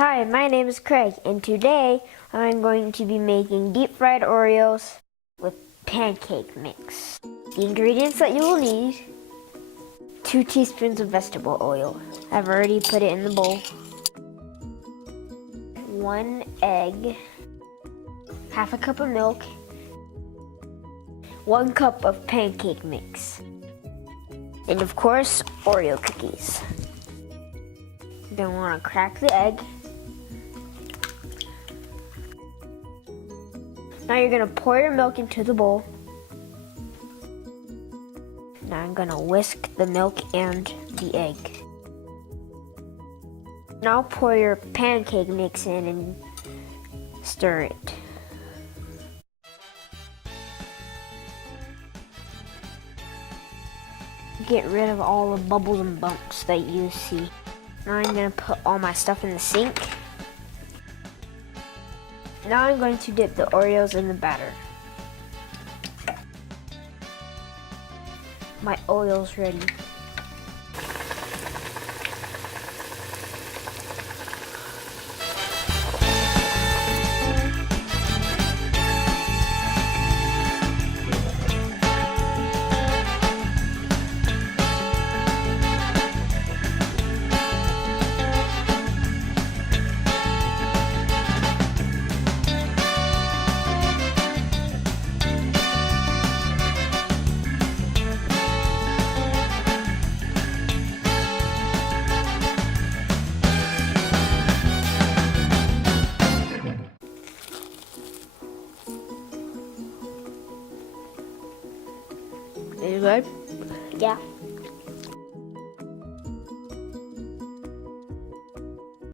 Hi, my name is Craig, and today I'm going to be making deep fried Oreos with pancake mix. The ingredients that you will need: 2 teaspoons of vegetable oil. I've already put it in the bowl. 1 egg, half a cup of milk, 1 cup of pancake mix, and of course, Oreo cookies. Then want to crack the egg. Now you're going to pour your milk into the bowl. Now I'm going to whisk the milk and the egg. Now pour your pancake mix in and stir it. Get rid of all the bubbles and bumps that you see. Now I'm going to put all my stuff in the sink. Now I'm going to dip the Oreos in the batter. My oil's ready. Is it good? Yeah.